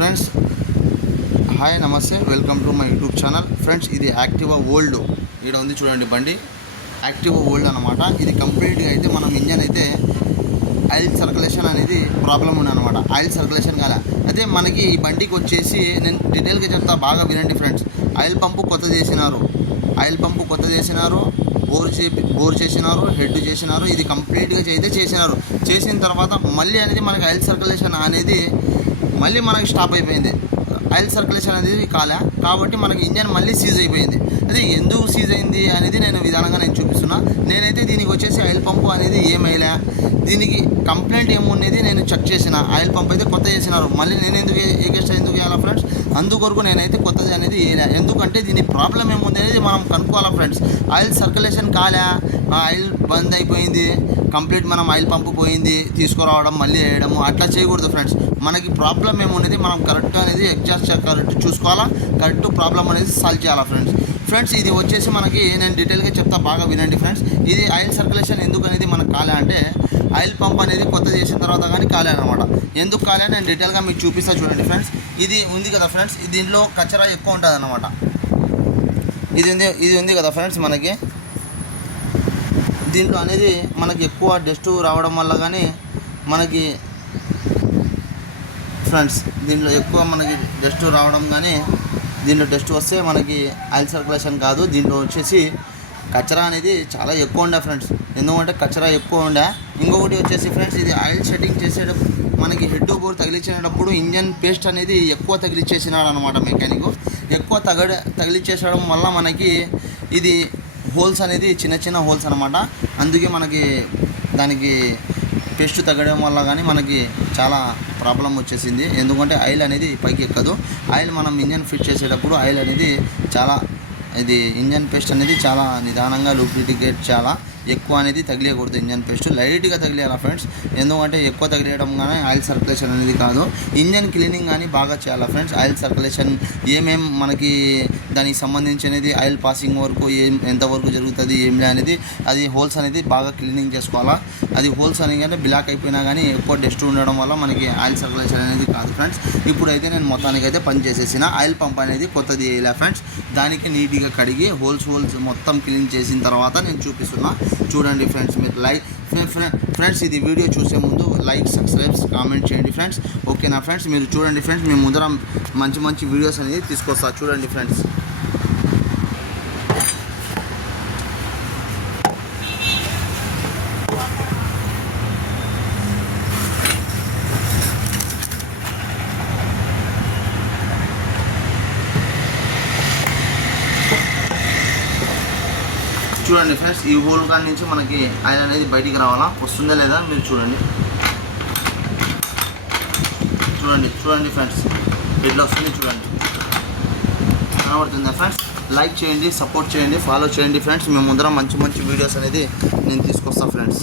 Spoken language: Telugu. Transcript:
ఫ్రెండ్స్ హాయ్ నమస్తే welcome to my YouTube channel. Friends ఇది యాక్టివా ఓల్డ్ ఇక్కడ ఉంది చూడండి బండి. యాక్టివా ఓల్డ్ అనమాట. ఇది కంప్లీట్గా అయితే మనం ఇంజన్ అయితే ఆయిల్ సర్క్యులేషన్ అనేది ప్రాబ్లం ఉందన్నమాట. ఆయిల్ సర్క్యులేషన్ కాలే అయితే మనకి ఈ బండికి వచ్చేసి నేను డీటెయిల్గా చెప్తా, బాగా వినండి ఫ్రెండ్స్. ఆయిల్ పంపు కొత్త చేసినారు, బోర్ చేసినారు, హెడ్ చేసినారు. ఇది కంప్లీట్గా చేసినారు. చేసిన తర్వాత మళ్ళీ అనేది మనకి ఆయిల్ సర్క్యులేషన్ అనేది మళ్ళీ మనకి స్టాప్ అయిపోయింది. ఆయిల్ సర్క్యులేషన్ అనేది కాలే కాబట్టి మనకి ఇంజన్ మళ్ళీ సీజ్ అయిపోయింది. అది ఎందుకు సీజ్ అయింది అనేది నేను చూపిస్తున్నా. నేనైతే దీనికి వచ్చేసి ఆయిల్ పంపు అనేది ఏమైలే, దీనికి కంప్లైంట్ ఏమున్నది నేను చెక్ చేసిన. ఆయిల్ పంప్ అయితే కొత్త చేసినారు. మళ్ళీ నేను ఎందుకు వేయాలా ఫ్రెండ్స్? అందుకొరకు నేనైతే కొత్తది అనేది వేయలే. ఎందుకంటే దీని ప్రాబ్లం ఏముంది అనేది మనం కనుక్కోవాలా ఫ్రెండ్స్. ఆయిల్ సర్క్యులేషన్ కాలే, ఆయిల్ బంద్ అయిపోయింది, కంప్లీట్ మనం ఆయిల్ పంపు పోయింది తీసుకురావడం మళ్ళీ వేయడము అట్లా చేయకూడదు ఫ్రెండ్స్. మనకి ప్రాబ్లం ఏమున్నది మనం కరెక్ట్ అనేది ఎగ్జాస్ట్ కరెక్ట్ చూసుకోవాలా, కరెక్ట్ ప్రాబ్లం అనేది సాల్వ్ చేయాలా ఫ్రెండ్స్. ఇది వచ్చేసి మనకి నేను డీటెయిల్గా చెప్తా, బాగా వినండి ఫ్రెండ్స్. ఇది ఆయిల్ సర్క్యులేషన్ ఎందుకు అనేది మనకు కాలే అంటే ఆయిల్ పంప్ అనేది కొత్త చేసిన తర్వాత కానీ కాలే అనమాట. ఎందుకు కాలే నేను డీటెయిల్గా మీకు చూపిస్తా చూడండి ఫ్రెండ్స్. ఇది ఉంది కదా ఫ్రెండ్స్, దీంట్లో కచరా ఎక్కువ ఉంటుంది అన్నమాట. ఇది ఉంది కదా ఫ్రెండ్స్, మనకి దీంట్లో అనేది మనకి ఎక్కువ డస్ట్ రావడం వల్ల కానీ మనకి ఫ్రెండ్స్ దీంట్లో ఎక్కువ మనకి డస్ట్ రావడం కానీ దీంట్లో డస్ట్ వస్తే మనకి ఆయిల్ సర్క్యులేషన్ కాదు. దీంట్లో వచ్చేసి కచరా అనేది చాలా ఎక్కువ ఉండే ఫ్రెండ్స్. ఎందుకంటే కచరా ఎక్కువ ఉండే. ఇంకొకటి వచ్చేసి ఫ్రెండ్స్, ఇది ఆయిల్ సెట్టింగ్ చేసేటప్పుడు మనకి హెడ్ బోర్ తగిలించేటప్పుడు ఇంజన్ పేస్ట్ అనేది ఎక్కువ తగిలిచ్చేసినాడు అనమాట మెకానిక్. ఎక్కువ తగిలిచ్చేసడం వల్ల మనకి ఇది హోల్స్ అనేది చిన్న హోల్స్ అనమాట. అందుకే మనకి దానికి పేస్ట్ తగ్గడం వల్ల కానీ మనకి చాలా ప్రాబ్లం వచ్చేసింది. ఎందుకంటే ఆయిల్ అనేది పైకి ఎక్కదు. ఆయిల్ మనం ఇంజన్ ఫిట్ చేసేటప్పుడు ఆయిల్ అనేది చాలా ఇది ఇంజన్ పేస్ట్ అనేది చాలా నిదానంగా లూబ్రికేట్ చాలా ఎక్కువ అనేది తగిలేయకూడదు. ఇంజన్ పేస్ట్ లైట్గా తగిలేయాలి ఫ్రెండ్స్. ఎందుకంటే ఎక్కువ తగిలేయడం కానీ ఆయిల్ సర్క్యులేషన్ అనేది కాదు. ఇంజన్ క్లీనింగ్ కానీ బాగా చేయాలి ఫ్రెండ్స్. ఆయిల్ సర్క్యులేషన్ ఏమేం మనకి దానికి సంబంధించినది ఆయిల్ పాసింగ్ వరకు ఎంతవరకు జరుగుతుంది ఏం అనేది అది హోల్స్ అనేది బాగా క్లీనింగ్ చేసుకోవాలా. అది హోల్స్ అనేది బ్లాక్ అయిపోయినా కానీ ఎక్కువ డస్ట్ ఉండడం వల్ల మనకి ఆయిల్ సర్క్యులేషన్ అనేది కాదు ఫ్రెండ్స్. ఇప్పుడైతే నేను మొత్తానికైతే పని చేసేసిన. ఆయిల్ పంప్ అనేది కొత్తది వేయలే ఫ్రెండ్స్. దానికి నీట్గా కడిగి హోల్స్ మొత్తం క్లీన్ చేసిన తర్వాత నేను చూపిస్తున్నా చూడండి ఫ్రెండ్స్. మీరు ఫ్రెండ్స్ ఇది వీడియో చూసే ముందు లైక్, సబ్స్క్రైబ్, కామెంట్ చేయండి ఫ్రెండ్స్. ఓకేనా ఫ్రెండ్స్? మీరు చూడండి ఫ్రెండ్స్, మేము ముందర మంచి వీడియోస్ అనేది తీసుకొస్తా చూడండి ఫ్రెండ్స్. చూడండి ఫ్రెండ్స్, ఈ హోల్ కాడి నుంచి మనకి ఆయిల్ అనేది బయటికి రావాలా, వస్తుందా లేదా మీరు చూడండి ఫ్రెండ్స్. ఇట్లా వస్తుంది చూడండి, కనబడుతుందా ఫ్రెండ్స్? లైక్ చేయండి, సపోర్ట్ చేయండి, ఫాలో చేయండి ఫ్రెండ్స్. మేము ముందర మంచి వీడియోస్ అనేది నేను తీసుకొస్తాను ఫ్రెండ్స్.